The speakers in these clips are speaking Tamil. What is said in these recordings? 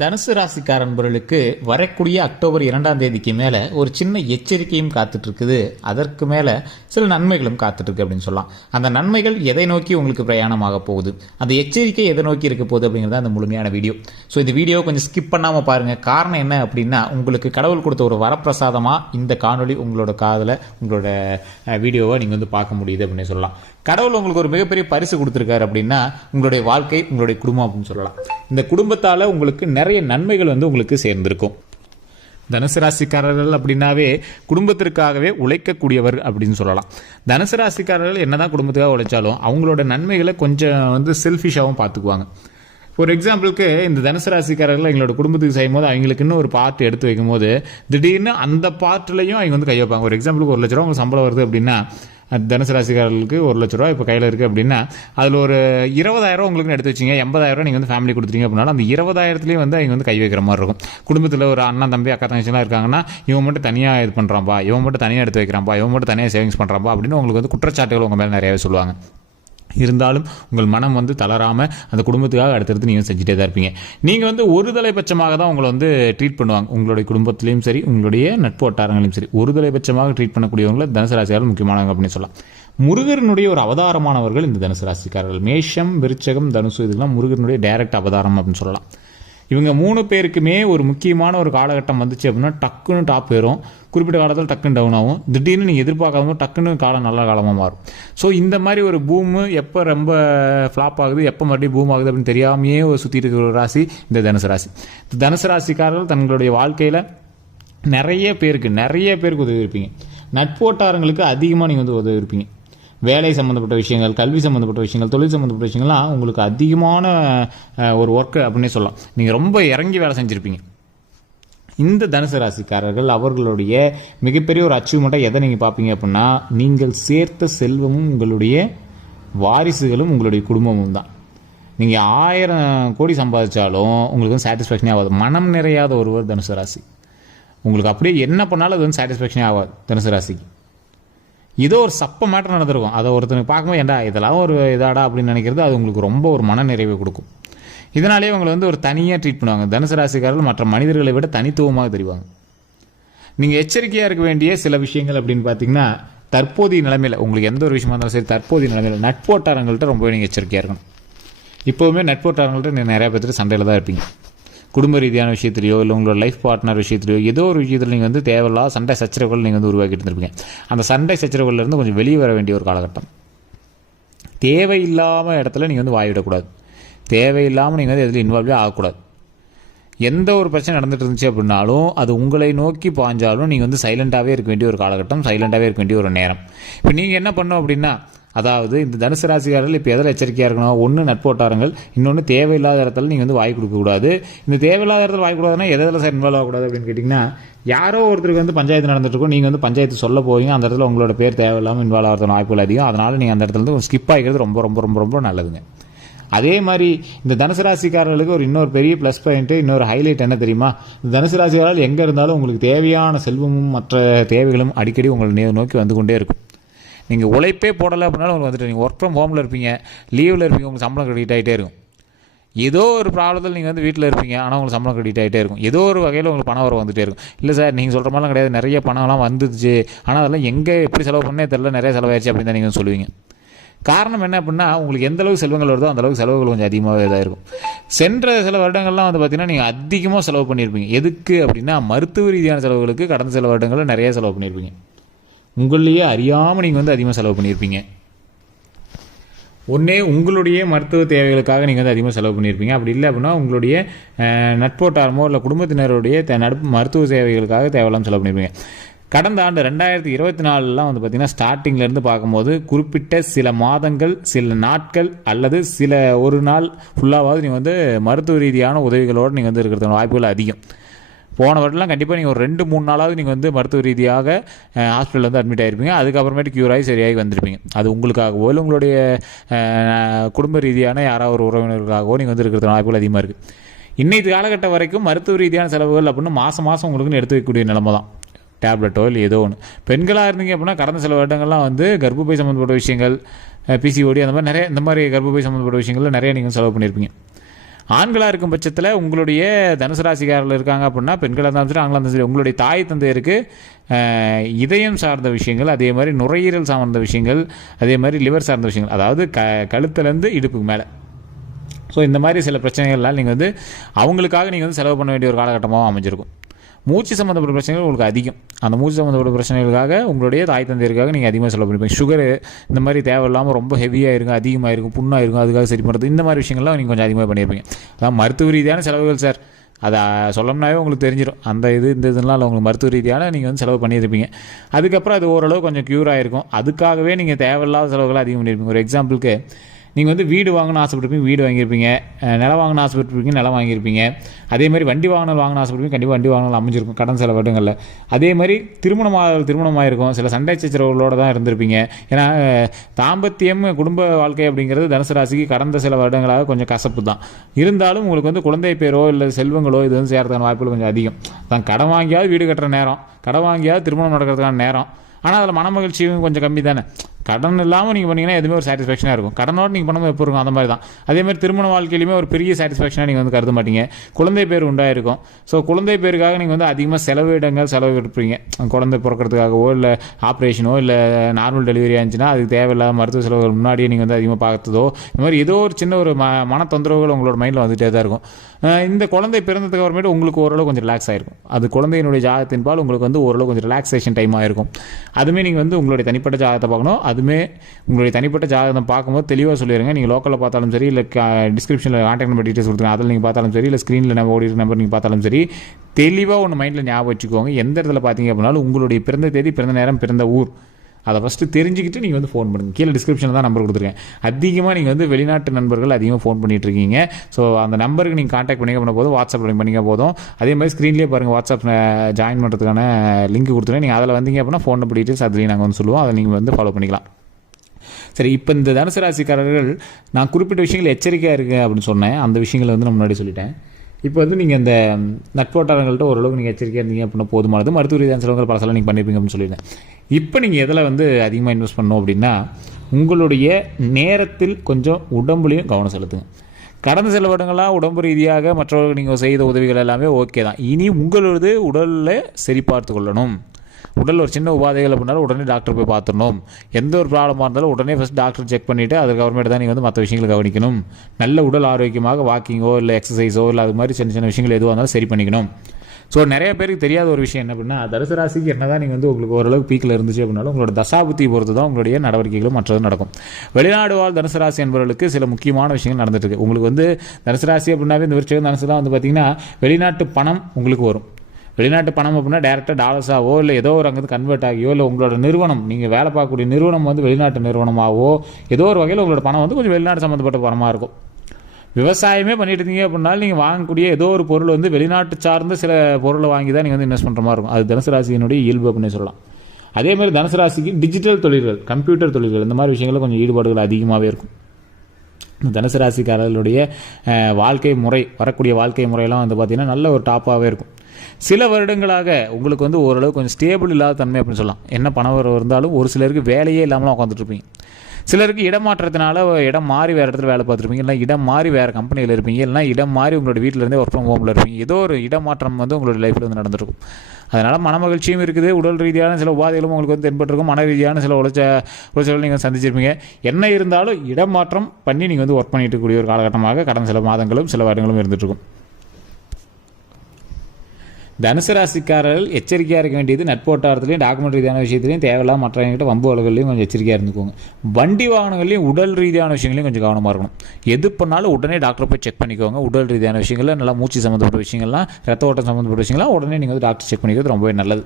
தனுசு ராசிக்கார நண்பர்களுக்கு வரக்கூடிய அக்டோபர் 2ஆம் தேதிக்கு மேலே ஒரு சின்ன எச்சரிக்கையும் காத்துட்டு இருக்குது. அதற்கு மேலே சில நன்மைகளும் காத்துட்டு இருக்கு அப்படின்னு சொல்லலாம். அந்த நன்மைகள் எதை நோக்கி உங்களுக்கு பிரயாணமாக போகுது, அந்த எச்சரிக்கை எதை நோக்கி இருக்க போகுது அப்படிங்கிறது அந்த முழுமையான வீடியோ. ஸோ இந்த வீடியோ கொஞ்சம் ஸ்கிப் பண்ணாமல் பாருங்கள். காரணம் என்ன அப்படின்னா, உங்களுக்கு கடவுள் கொடுத்த ஒரு வரப்பிரசாதமாக இந்த காணொலி உங்களோட காதில் உங்களோட வீடியோவை நீங்கள் வந்து பார்க்க முடியுது அப்படின்னு சொல்லலாம். கடவுள் உங்களுக்கு ஒரு மிகப்பெரிய பரிசு கொடுத்துருக்காரு அப்படின்னா உங்களுடைய வாழ்க்கை, உங்களுடைய குடும்பம் அப்படின்னு சொல்லலாம். இந்த குடும்பத்தால் உங்களுக்கு நிறைய நன்மைகள் வந்து உங்களுக்கு சேர்ந்திருக்கும். தனுசு ராசிக்காரர்கள் அப்படின்னாவே குடும்பத்திற்காகவே உழைக்கக்கூடியவர் அப்படின்னு சொல்லலாம். தனுசு ராசிக்காரர்கள் என்னதான் குடும்பத்துக்காக உழைச்சாலும் அவங்களோட நன்மைகளை கொஞ்சம் வந்து செல்ஃபிஷாகவும் பார்த்துக்குவாங்க. ஒரு எக்ஸாம்பிளுக்கு இந்த தனுசு ராசிக்காரர்கள் எங்களோட குடும்பத்துக்கு செய்யும் போது அவங்களுக்குன்னு ஒரு பார்ட் எடுத்து வைக்கும் போது திடீர்னு அந்த பார்ட்லையும் அவங்க வந்து கை வைப்பாங்க. ஒரு எக்ஸாம்பிளுக்கு 1 லட்ச ரூபா உங்களுக்கு சம்பளம் வருது அப்படின்னா, தனுசு ராசிக்காரர்களுக்கு 1 லட்ச ரூபா இப்போ கையில் இருக்குது அப்படின்னா, அதில் ஒரு 20,000 உங்களுக்கு எடுத்து வச்சிங்க, 80,000 நீங்கள் வந்து ஃபேமிலி கொடுத்துட்டீங்க அப்படின்னா அந்த 20,000லேயும் வந்து அவங்க வந்து கை வைக்கிற மாதிரி இருக்கும். குடும்பத்தில் ஒரு அண்ணன் தம்பி அக்கா தங்கச்சிலாம் இருக்காங்கன்னா, இவன் மட்டும் தனியாக இது பண்ணுறான்பா, இவன் மட்டும் தனியாக எடுத்து வைக்கிறான்பா, இவன் மட்டும் தனியாக சேவிங்ஸ் பண்ணுறான்பா அப்படின்னு உங்களுக்கு வந்து குற்றச்சாட்டுகள் உங்கள் மேலே நிறையாவே சொல்லுவாங்க. இருந்தாலும் உங்கள் மனம் வந்து தளராமல் அந்த குடும்பத்துக்காக அடுத்தடுத்து நீங்கள் செஞ்சுட்டே தான் இருப்பீங்க. நீங்கள் வந்து ஒரு தலைபட்சமாக தான் உங்களை வந்து ட்ரீட் பண்ணுவாங்க. உங்களுடைய குடும்பத்திலையும் சரி, உங்களுடைய நட்பு வட்டாரங்களையும் சரி, ஒரு தலைபட்சமாக ட்ரீட் பண்ணக்கூடியவங்களை தனுசு ராசிக்காரர்கள் முக்கியமானவங்க அப்படின்னு சொல்லலாம். முருகனுடைய ஒரு அவதாரமானவர்கள் இந்த தனுசு ராசிக்காரர்கள். மேஷம், விருச்சகம், தனுசு இதெல்லாம் முருகனுடைய டைரக்ட் அவதாரம் அப்படின்னு சொல்லலாம். இவங்க 3 பேருக்குமே ஒரு முக்கியமான ஒரு காலகட்டம் வந்துச்சு அப்படின்னா டக்குன்னு டாப் ஏறும், குறிப்பிட்ட காலத்தில் டக்குன்னு டவுன் ஆகும், திடீர்னு நீங்கள் எதிர்பார்க்காம டக்குன்னு காலம் நல்ல காலமாக மாறும். ஸோ இந்த மாதிரி ஒரு பூமு எப்போ ரொம்ப ஃப்ளாப் ஆகுது, எப்போ மறுபடியும் பூம் ஆகுது அப்படின்னு தெரியாமையே ஒரு சுற்றி இருக்கிற ஒரு ராசி இந்த தனுசு ராசி. தனுசு ராசிக்காரர்கள் தங்களுடைய வாழ்க்கையில் நிறைய பேருக்கு உதவி இருப்பீங்க. நட்பு வட்டாரங்களுக்கு அதிகமாக நீங்கள் வந்து உதவி இருப்பீங்க. வேலை சம்மந்தப்பட்ட விஷயங்கள், கல்வி சம்மந்தப்பட்ட விஷயங்கள், தொழில் சம்மந்தப்பட்ட விஷயங்கள்லாம் உங்களுக்கு அதிகமான ஒரு ஒர்க்கு அப்படின்னே சொல்லலாம். நீங்கள் ரொம்ப இறங்கி வேலை செஞ்சுருப்பீங்க. இந்த தனுசு ராசிக்காரர்கள் அவர்களுடைய மிகப்பெரிய ஒரு அச்சீவ்மெண்ட்டாக எதை நீங்கள் பார்ப்பீங்க அப்படின்னா, நீங்கள் சேர்த்த செல்வமும் உங்களுடைய வாரிசுகளும் உங்களுடைய குடும்பமும் தான். நீங்கள் 1000 கோடி சம்பாதிச்சாலும் உங்களுக்கு வந்து சாட்டிஸ்ஃபேக்ஷனே ஆகாது. மனம் நிறையாத ஒருவர் தனுசு ராசி. உங்களுக்கு அப்படியே என்ன பண்ணாலும் அது வந்து சாட்டிஸ்ஃபேக்ஷனே ஆகாது தனுசு ராசிக்கு. ஏதோ ஒரு சப்ப மேட்டர் நடந்திருக்கும், அதை ஒருத்தனுக்கு பார்க்கும்போது ஏண்டா இதெல்லாம் ஒரு இதாடா அப்படின்னு நினைக்கிறது அது உங்களுக்கு ரொம்ப ஒரு மன நிறைவை கொடுக்கும். இதனாலேயே உங்களை வந்து ஒரு தனியாக ட்ரீட் பண்ணுவாங்க. தனுசு ராசிக்காரர்கள் மற்ற மனிதர்களை விட தனித்துவமாக தெரிவாங்க. நீங்கள் எச்சரிக்கையாக இருக்க வேண்டிய சில விஷயங்கள் அப்படின்னு பார்த்தீங்கன்னா, தற்போதைய நிலைமையில் உங்களுக்கு எந்த ஒரு விஷயமா இருந்தாலும் சரி, தற்போதைய நிலைமையில் நட்பு வட்டாரங்கள்ட்ட ரொம்பவே நீங்கள் எச்சரிக்கையாக இருக்கணும். இப்போவுமே நட்பு வட்டாரங்கள்ட்ட நீங்கள் நிறையா பேர் சண்டையில் தான் இருப்பீங்க. குடும்ப ரீதியான விஷயத்துலையோ இல்லை உங்களோட லைஃப் பார்ட்னர் விஷயத்துலையோ ஏதோ ஒரு விஷயத்தில் நீங்கள் வந்து தேவையில்லாத சண்டை சச்சரவுகள் நீங்கள் வந்து உருவாக்கிட்டு இருந்திருப்பீங்க. அந்த சண்டை சச்சரவுகள்லேருந்து கொஞ்சம் வெளியே வர வேண்டிய ஒரு காலகட்டம். தேவையில்லாமல் இடத்துல நீங்கள் வந்து வாய்விடக்கூடாது. தேவையில்லாமல் நீங்கள் வந்து எதில் இன்வால்வே ஆகக்கூடாது. எந்த ஒரு பிரச்சனை நடந்துட்டு இருந்துச்சு அப்படின்னாலும் அது உங்களை நோக்கி பாஞ்சாலும் நீங்கள் வந்து சைலண்ட்டாகவே இருக்க வேண்டிய ஒரு காலகட்டம், சைலண்ட்டாகவே இருக்க வேண்டிய ஒரு நேரம். இப்போ நீங்கள் என்ன பண்ணணும் அப்படின்னா, அதாவது இந்த தனுசு ராசிக்காரர்கள் இப்போ எதில் எச்சரிக்கையாக இருக்கணும், ஒன்று நட்பு வட்டாரங்கள், இன்னொன்று தேவையில்லாத இடத்துல நீங்கள் வந்து வாய் கொடுக்கக்கூடாது. இந்த தேவையில்லாத இடத்துல வாய் கூடாதுன்னா எதில் சார் இன்வால்வ் ஆகக்கூடாது அப்படின்னு கேட்டிங்கன்னா, யாரோ ஒருத்தருக்கு வந்து பஞ்சாயத்து நடந்துட்டுருக்கும், நீங்கள் வந்து பஞ்சாயத்து சொல்ல போவீங்க, அந்த இடத்துல உங்களோட பேர் தேவையில்லாமல் இன்வால்வ் ஆகிறதுக்கு வாய்ப்புகள் அதிகம். அதனால் நீங்கள் அந்த இடத்துல இருந்து ஸ்கிப் ஆகிக்கிறது ரொம்ப ரொம்ப ரொம்ப ரொம்ப நல்லதுங்க. அதே மாதிரி இந்த தனுசு ராசிக்காரர்களுக்கு ஒரு இன்னொரு பெரிய ப்ளஸ் பாயிண்ட்டு, இன்னொரு ஹைலைட் என்ன தெரியுமா, இந்த தனுசு ராசிக்காரர்கள் எங்கே இருந்தாலும் உங்களுக்கு தேவையான செல்வமும் மற்ற தேவைகளும் அடிக்கடி உங்களை நோக்கி வந்து கொண்டே இருக்கும். நீங்கள் உழைப்பே போடலை அப்படின்னாலும் உங்களுக்கு வந்துட்டு நீங்கள் ஒர்க் ஃப்ரம் ஹோமில் இருப்பீங்க, லீவில் இருப்பீங்க, உங்களுக்கு சம்பளம் கிரெடிட் ஆகிட்டே இருக்கும். ஏதோ ஒரு ப்ராப்ளத்தில் நீங்கள் வந்து வீட்டில் இருப்பீங்க, ஆனால் உங்களுக்கு சம்பளம் கிரெடிட் ஆகிட்டே இருக்கும். ஏதோ ஒரு வகையில் உங்களுக்கு பணம் வர வந்துகிட்டே இருக்கும். இல்லை சார் நீங்கள் சொல்கிற மாதிரிலாம் கிடையாது, நிறைய பணம்லாம் வந்துச்சு, ஆனால் அதெல்லாம் எங்கே எப்படி செலவு பண்ணே தெரியல, நிறைய செலவாயிடுச்சு அப்படின்னு தான் நீங்கள் சொல்லுவீங்க. காரணம் என்ன அப்படின்னா, உங்களுக்கு எந்த அளவுக்கு செல்வங்கள் வருதோ அந்த அளவுக்கு செலவுகள் கொஞ்சம் அதிகமாகவே இதாக இருக்கும். சென்ற சில வருடங்கள்லாம் வந்து பார்த்திங்கன்னா நீங்கள் அதிகமாக செலவு பண்ணியிருப்பீங்க. எதுக்கு அப்படின்னா, மருத்துவ ரீதியான செலவுகளுக்கு கடந்த சில வருடங்களில் நிறைய செலவு பண்ணியிருப்பீங்க. உங்களையே அறியாமல் நீங்கள் வந்து அதிகமாக செலவு பண்ணியிருப்பீங்க. ஒன்றே உங்களுடைய மருத்துவ தேவைகளுக்காக நீங்கள் வந்து அதிகமாக செலவு பண்ணியிருப்பீங்க. அப்படி இல்லை அப்படின்னா உங்களுடைய நட்போட்டாரமோ இல்லை குடும்பத்தினருடைய மருத்துவ சேவைகளுக்காக தேவையில்லாமல் செலவு பண்ணியிருப்பீங்க. கடந்த ஆண்டு 2024 வந்து பார்த்திங்கன்னா ஸ்டார்டிங்லேருந்து பார்க்கும்போது குறிப்பிட்ட சில மாதங்கள், சில நாட்கள் அல்லது ஒரு நாள் ஃபுல்லாவது நீங்கள் வந்து மருத்துவ ரீதியான உதவிகளோடு நீங்கள் வந்து இருக்கிறதுக்கு வாய்ப்புகள் அதிகம். போன வருடம்லாம் கண்டிப்பாக நீங்கள் ஒரு 2-3 நாளாவது நீங்கள் வந்து மருத்துவ ரீதியாக ஹாஸ்பிட்டலில் வந்து அட்மிட் ஆகிருப்பீங்க. அதுக்கப்புறமேட்டு க்யூர் ஆகி சரியாகி வந்திருப்பீங்க. அது உங்களுக்காகவோ இல்லை உங்களுடைய குடும்ப ரீதியான யாராவது ஒரு உறவினர்களுக்காகவோ நீங்கள் வந்து இருக்கிறது வாய்ப்புகள் அதிகமாக இருக்குது. இன்றைக்கு காலகட்டம் வரைக்கும் மருத்துவ ரீதியான செலவுகள் அப்படின்னு மாதம் உங்களுக்குன்னு எடுத்து வைக்கக்கூடிய நிலைமை தான். டேப்லெட்டோ இல்லை ஏதோ ஒன்று. பெண்களாக இருந்தீங்க அப்படின்னா கடந்த சில வருடங்கள்லாம் வந்து கர்ப்பப்பை சம்மந்தப்பட்ட விஷயங்கள், பிசிஓடி அந்த மாதிரி நிறைய இந்த மாதிரி கர்ப்பப்பை சம்மந்தப்பட்ட விஷயங்களில் நிறைய நீங்கள் செலவு பண்ணியிருப்பீங்க. ஆண்களாக இருக்கும் பட்சத்தில் உங்களுடைய தனுசு ராசிக்காரர்கள் இருக்காங்க அப்படின்னா பெண்களாக இருந்தாலும் சரி ஆண்களாக இருந்தாலும் சரி உங்களுடைய தாய் தந்தையருக்கு இதயம் சார்ந்த விஷயங்கள், அதே மாதிரி நுரையீரல் சார்ந்த விஷயங்கள், அதே மாதிரி லிவர் சார்ந்த விஷயங்கள், அதாவது கழுத்துலேருந்து இடுப்புக்கு மேலே. ஸோ இந்த மாதிரி சில பிரச்சனைகள்லாம் நீங்கள் வந்து அவங்களுக்காக நீங்கள் வந்து செலவு பண்ண வேண்டிய ஒரு காலகட்டமாக அமைஞ்சிருக்கும். மூச்சு சம்மந்தப்பட்ட பிரச்சனைகள் உங்களுக்கு அதிகம். அந்த மூச்சு சம்மந்தப்பட்ட பிரச்சனைகளுக்காக உங்களுடைய தாய் தந்தையருக்காக நீங்கள் அதிகமாக செலவு பண்ணிப்பீங்க. சுகரு இந்த மாதிரி தேவையில்லாமல் ரொம்ப ஹெவியாக இருக்கும், அதிகமாக இருக்கும், புண்ணாக இருக்கும், அதுக்காக சரி பண்ணுறது, இந்த மாதிரி விஷயங்கள்லாம் நீங்கள் கொஞ்சம் அதிகமாக பண்ணியிருப்பீங்க. அதான் மருத்துவ ரீதியான செலவுகள் சார், அதை சொல்லணும்னாவே உங்களுக்கு தெரிஞ்சிடும். அந்த இந்த இதெல்லாம் உங்களுக்கு மருத்துவ ரீதியான நீங்கள் வந்து செலவு பண்ணியிருப்பீங்க. அதுக்கப்புறம் அது ஓரளவு கொஞ்சம் க்யூர் ஆகிருக்கும். அதுக்காகவே நீங்கள் தேவையில்லாத செலவுகளை அதிகம் பண்ணியிருப்பீங்க. ஒரு எக்ஸாம்பிளுக்கு நீங்கள் வந்து வீடு வாங்கணும்னு ஆசைப்பட்டிருப்பீங்க, வீடு வாங்கியிருப்பீங்க. நிலம் வாங்கணும்னு ஆசைப்பட்டிருப்பீங்க, நிலம் வாங்கியிருப்பீங்க. அதே மாதிரி வண்டி வாங்கணும்னு ஆசைப்பட்டிருப்பீங்க, கண்டிப்பாக வண்டி வாங்கணும் அமைஞ்சிருக்கும் கடன் சில வருடங்களில். அதே மாதிரி திருமணமாயிருக்கும், சில சண்டை சச்சரவுகளோடு தான் இருந்திருப்பீங்க. ஏன்னா தாம்பத்தியம் குடும்ப வாழ்க்கை அப்படிங்கிறது தனுசு ராசிக்கு கடந்த சில வருடங்களாக கொஞ்சம் கசப்பு தான். இருந்தாலும் உங்களுக்கு வந்து குழந்தை பேரோ இல்லை செல்வங்களோ இது வந்து சேர்றதுக்கான வாய்ப்புகள் கொஞ்சம் அதிகம் தான். கடன் வாங்கியாவது வீடு கட்டுற நேரம், கடன் வாங்கியாவது திருமணம் நடக்கிறதுக்கான நேரம். ஆனால் அதில் மன மகிழ்ச்சியும் கொஞ்சம் கம்மி தானே. கடன் இல்லாமல் நீங்கள் பண்ணிங்கன்னா எதுவுமே ஒரு சாட்டிஸ்ஃபேக்ஷனாக இருக்கும். கடனோடு நீங்கள் பண்ணும்போது எப்போ இருக்கும், அந்த மாதிரி தான். அதேமாதிரி திருமண வாழ்க்கையிலுமே ஒரு பெரிய சாட்டிஸ்ஃபேக்ஷனாக நீங்கள் வந்து கருத மாட்டீங்க. குழந்தை பேர் உண்டாயிருக்கும். ஸோ குழந்தை பேருக்காக நீங்கள் வந்து அதிகமாக செலவிடுப்பீங்க. குழந்தை பிறக்கிறதுக்காகவோ இல்லை ஆப்ரேஷனோ இல்லை நார்மல் டெலிவரி ஆச்சுன்னா அதுக்கு தேவையில்லாத மருத்துவ செலவுகள் முன்னாடியே நீங்கள் வந்து அதிகமாக பார்த்ததோ, இந்த மாதிரி ஏதோ ஒரு சின்ன ஒரு மன தொந்தரவுகள் உங்களோட மைண்டில் வந்துகிட்டே தான் இருக்கும். இந்த குழந்தை பிறந்ததுக்கு அப்புறமேட்டு உங்களுக்கு ஓரளவு கொஞ்சம் ரிலாக்ஸ் ஆகிருக்கும். அது குழந்தையினுடைய ஜாதகத்தின்பால் உங்களுக்கு வந்து ஓரளவு கொஞ்சம் ரிலாக்ஸேஷன் டைமாக இருக்கும். அதுவுமே நீங்கள் வந்து உங்களுடைய தனிப்பட்ட ஜாதகத்தை பார்க்கணும். அதுவுமே உங்களுடைய தனிப்பட்ட ஜாதகம் பார்க்கும்போது தெளிவாக சொல்லிடுங்க. நீங்கள் லோக்கலில் பார்த்தாலும் சரி, இல்லை டிஸ்கிரிப்ஷனில் கான்டாக்ட் நம்பர் டீட்டெயில்ஸ் கொடுத்துருங்க, அதில் நீங்கள் பார்த்தாலும் சரி, இல்லை ஸ்க்ரீனில் நம்ம ஓடி நம்பர் நீங்கள் பார்த்தாலும் சரி, தெளிவாக ஒன்று மைண்டில் ஞாபகம் வச்சுக்கோங்க. எந்த இடத்துல பார்த்தீங்க அப்படின்னாலும் உங்களுடைய பிறந்த தேதி, பிறந்த நேரம், பிறந்த ஊர் அதை ஃபஸ்ட்டு தெரிஞ்சுக்கிட்டு நீங்கள் வந்து ஃபோன் பண்ணுங்கள். கீழே டிஸ்கிரிப்ஷனில் தான் நம்பர் கொடுத்துருக்கேன். அதிகமாக நீங்கள் வந்து வெளிநாட்டு நண்பர்கள் அதிகமாக ஃபோன் பண்ணிகிட்டு இருக்கீங்க. ஸோ அந்த நம்பருக்கு நீங்கள் கான்டாக்ட் பண்ணிக்க பண்ண போதும், வாட்ஸ்அப்பில் பண்ணிக்க போதும். அதே மாதிரி ஸ்க்ரீன்லேயே பாருங்கள், வாட்ஸ்அப் ஜாயின் பண்ணுறதுக்கான லிங்க் கொடுத்துருங்க. நீங்கள் அதில் வந்தீங்க அப்படின்னா ஃபோன் நம்பர் டீட்டெயில்ஸ் அதுலேயும் நாங்கள் வந்து சொல்லுவோம், அதை நீங்கள் வந்து ஃபாலோ பண்ணிக்கலாம். சரி, இப்போ இந்த தனுசு ராசிக்காரர்கள் நான் குறிப்பிட்ட விஷயங்கள் எச்சரிக்கையாக இருக்குது அப்படின்னு சொன்னேன். அந்த விஷயங்களை வந்து நான் முன்னாடி சொல்லிட்டேன். இப்போ வந்து நீங்கள் இந்த நட்போட்டாளர்கள்ட்ட ஓரளவுக்கு நீங்கள் எச்சரிக்கையாக இருந்தீங்க அப்படின்னா போதுமானது. மருத்துவ ரீதியான செலவுகள் பல செலவு நீங்கள் பண்ணியிருப்பீங்க அப்படின்னு சொல்லிட்டேன். இப்போ நீங்கள் எதில் வந்து அதிகமாக இன்வெஸ்ட் பண்ணணும் அப்படின்னா உங்களுடைய நேரத்தில் கொஞ்சம் உடம்புலையும் கவனம் செலுத்துங்க. கடந்த சில வருடங்களாக உடம்பு ரீதியாக மற்றவர்கள் நீங்கள் செய்த உதவிகள் எல்லாமே ஓகே தான். இனி உங்களது உடலில் சரிபார்த்து கொள்ளணும். உடல் ஒரு சின்ன உபாதைகள் அப்படின்னாலும் உடனே டாக்டர் போய் பார்த்துடணும். எந்த ஒரு ப்ராப்ளமாக இருந்தாலும் உடனே ஃபஸ்ட் டாக்டர் செக் பண்ணிவிட்டு அதுக்கப்புறமேட்டு தான் நீங்கள் வந்து மற்ற விஷயங்களை கவனிக்கணும். நல்ல உடல் ஆரோக்கியமாக வாக்கிங்கோ இல்லை எக்ஸசைஸோ இல்லை அது மாதிரி சின்ன சின்ன விஷயங்கள் எதுவாக இருந்தாலும் சரி பண்ணிக்கணும். ஸோ நிறைய பேருக்கு தெரியாத ஒரு விஷயம் என்ன அப்படின்னா தனுசு ராசிக்கு என்ன தான் நீங்கள் வந்து உங்களுக்கு ஓரளவுக்கு பீக்கில் இருந்துச்சு அப்படின்னாலும் உங்களோட தசாபுத்தி பொறுத்து தான் உங்களுடைய நடவடிக்கைகளும் மற்றதும் நடக்கும். வெளிநாடு வாழ் தனுசு ராசி என்பவர்களுக்கு சில முக்கியமான விஷயங்கள் நடந்துட்டு இருக்கு. உங்களுக்கு வந்து தனுசு ராசி அப்படின்னாவே இந்த விருச்சிகம் தனுசு தான் வந்து பார்த்தீங்கன்னா வெளிநாட்டு பணம் உங்களுக்கு வரும். வெளிநாட்டு பணம் அப்படின்னா டேரெக்டாக டாலர்ஸாவோ இல்லை ஏதோ ஒரு அங்கே கன்வெர்ட் ஆகியோ இல்லை உங்களோட நிறுவனம் நீங்கள் வேலை பார்க்கக்கூடிய நிறுவனம் வந்து வெளிநாட்டு நிறுவனமாகவோ ஏதோ ஒரு வகையில் உங்களோட பணம் வந்து கொஞ்சம் வெளிநாட்டு சம்மந்தப்பட்ட பணமாக இருக்கும். விவசாயமே பண்ணிட்டு இருந்தீங்க அப்படின்னாலும் நீங்கள் வாங்கக்கூடிய ஏதோ ஒரு பொருள் வந்து வெளிநாட்டு சார்ந்த சில பொருளை வாங்கி தான் நீங்கள் வந்து இன்வெஸ்ட் பண்ணுற மாதிரி இருக்கும். அது தனுசு ராசியினுடைய இயல்பு அப்படின்னு சொல்லலாம். அதே மாதிரி தனுசு ராசிக்கு டிஜிட்டல் தொழில்கள், கம்ப்யூட்டர் தொழில்கள், இந்த மாதிரி விஷயங்களில் கொஞ்சம் ஈடுபாடுகள் அதிகமாகவே இருக்கும். தனுசு ராசிக்காரர்களுடைய வாழ்க்கை முறை, வரக்கூடிய வாழ்க்கை முறையெல்லாம் வந்து பார்த்திங்கன்னா நல்ல ஒரு டாப்பாகவே இருக்கும். சில வருடங்களாக உங்களுக்கு வந்து ஓரளவு கொஞ்சம் ஸ்டேபிள் இல்லாத தன்மை அப்படின்னு சொல்லலாம். என்ன பணம் இருந்தாலும் ஒரு சிலருக்கு வேலையே இல்லாமலாம் உட்காந்துட்ருப்பீங்க. சிலருக்கு இடமாற்றத்தினால இடம் மாறி வேறு இடத்துல வேலை பார்த்துருப்பீங்க, இல்லை இடம் மாறி வேறு கம்பெனியில் இருப்பீங்க, இல்லைனா இடம் மாறி உங்களோட வீட்டிலேருந்தே ஒர்க் ஃப்ரம் ஹோமில் இருப்பீங்க. ஏதோ ஒரு இடமாற்றம் வந்து உங்களோட லைஃப்பில் வந்து நடந்துருக்கும். அதனால் மன மகிழ்ச்சியும் இருக்குது, உடல் ரீதியான சில உபாதைகளும் உங்களுக்கு வந்து தென்பட்டிருக்கும், மன ரீதியான சில உளைச்சல்கள் நீங்கள் சந்திச்சிருப்பீங்க. என்ன இருந்தாலும் இடமாற்றம் பண்ணி நீங்கள் வந்து ஒர்க் பண்ணிட்டு இருக்கக்கூடிய ஒரு காலகட்டமாக கடந்த சில மாதங்களும் சில வருடங்களும் இருந்துகிட்ருக்கும். தனுசு ராசிக்காரர்கள் எச்சரிக்கையாக இருக்க வேண்டியது நட்போட்டாரத்துலையும் டாக்குமெண்ட் ரீதியான விஷயத்துலையும் தேவையில்லாம மற்றவங்ககிட்ட வம்பு வழக்குகளையும் கொஞ்சம் எச்சரிக்கையாக இருந்துக்கோங்க. வண்டி வாகனங்களையும் உடல் ரீதியான விஷயங்களையும் கொஞ்சம் கவனமாக இருக்கணும். எது பண்ணாலும் உடனே டாக்டரை போய் செக் பண்ணிக்கோங்க. உடல் ரீதியான விஷயங்கள், நல்லா மூச்சு சம்மந்தப்பட்ட விஷயங்கள்லாம், ரத்த ஓட்டம் சம்மந்தப்பட்ட விஷயங்கள்லாம் உடனே நீங்கள் வந்து டாக்டர் செக் பண்ணிக்கிறது ரொம்பவே நல்லது.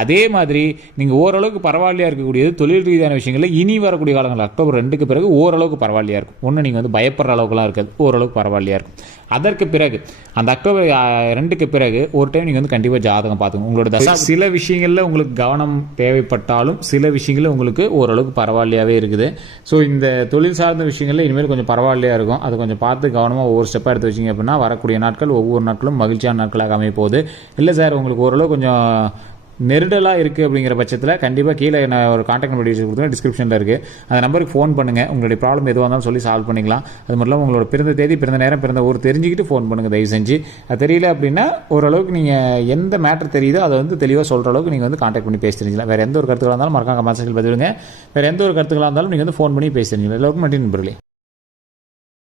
அதே மாதிரி நீங்கள் ஓரளவுக்கு பரவாயில்லையாக இருக்கக்கூடியது தொழில் ரீதியான விஷயங்களில் இனி வரக்கூடிய காலங்கள் அக்டோபர் 2க்கு பிறகு ஓரளவுக்கு பரவாயில்லையாக இருக்கும். ஒன்று நீங்கள் வந்து பயப்படுற அளவுக்குலாம் இருக்காது, ஓரளவுக்கு பரவாயில்லையாக இருக்கும். அதற்கு பிறகு அந்த அக்டோபர் 2க்கு பிறகு ஒரு டைம் நீங்கள் வந்து கண்டிப்பாக ஜாதகம் பார்த்துக்கணும். உங்களோட தசா சில விஷயங்களில் உங்களுக்கு கவனம் தேவைப்பட்டாலும் சில விஷயங்களில் உங்களுக்கு ஓரளவுக்கு பரவாயில்லையாகவே இருக்குது. ஸோ இந்த தொழில் சார்ந்த விஷயங்களில் இனிமேல் கொஞ்சம் பரவாயில்லையாக இருக்கும். அதை கொஞ்சம் பார்த்து கவனமாக ஒவ்வொரு ஸ்டெப்பாக எடுத்து வச்சிங்க அப்படின்னா வரக்கூடிய நாட்கள் ஒவ்வொரு நாட்களும் மகிழ்ச்சியான நாட்களாக அமைய போகுது. இல்லை சார் உங்களுக்கு ஓரளவு கொஞ்சம் நெருடலாக இருக்குது அப்படிங்கிற பட்சத்தில் கண்டிப்பாக கீழே நான் ஒரு கான்டாக்ட் நம்பர் கொடுத்துருக்கேன், டிஸ்கிரிப்ஷனில் இருக்குது. அந்த நம்பருக்கு ஃபோன் பண்ணுங்கள். உங்களுடைய ப்ராப்ளம் எதுவாக இருந்தாலும் சொல்லி சால்வ் பண்ணிக்கலாம். அது மட்டும் இல்லாமல் உங்களோட பிறந்த தேதி, பிறந்த நேரம், பிறந்த ஊர் தெரிஞ்சுக்கிட்டு ஃபோன் பண்ணுங்கள் தயவு செஞ்சு. அது தெரியல அப்படின்னா ஓரளவுக்கு நீங்கள் எந்த மேட்டர் தெரியுதோ அதை வந்து தெளிவாக சொல்கிற அளவுக்கு நீங்கள் வந்து கான்டாக்ட் பண்ணி பேசி தெரிஞ்சிக்கலாம். வேறு எந்த ஒரு கருத்துக்களாக இருந்தாலும் மறக்காம கமெண்ட் செக்ஷனில் பதிவிடுங்க. வேறு எந்த ஒரு கருத்துக்களாக இருந்தாலும் நீங்கள் வந்து ஃபோன் பண்ணி பேசி தெரிஞ்சுக்கலாம். எல்லாருக்கும் நன்றி நண்பர்களே.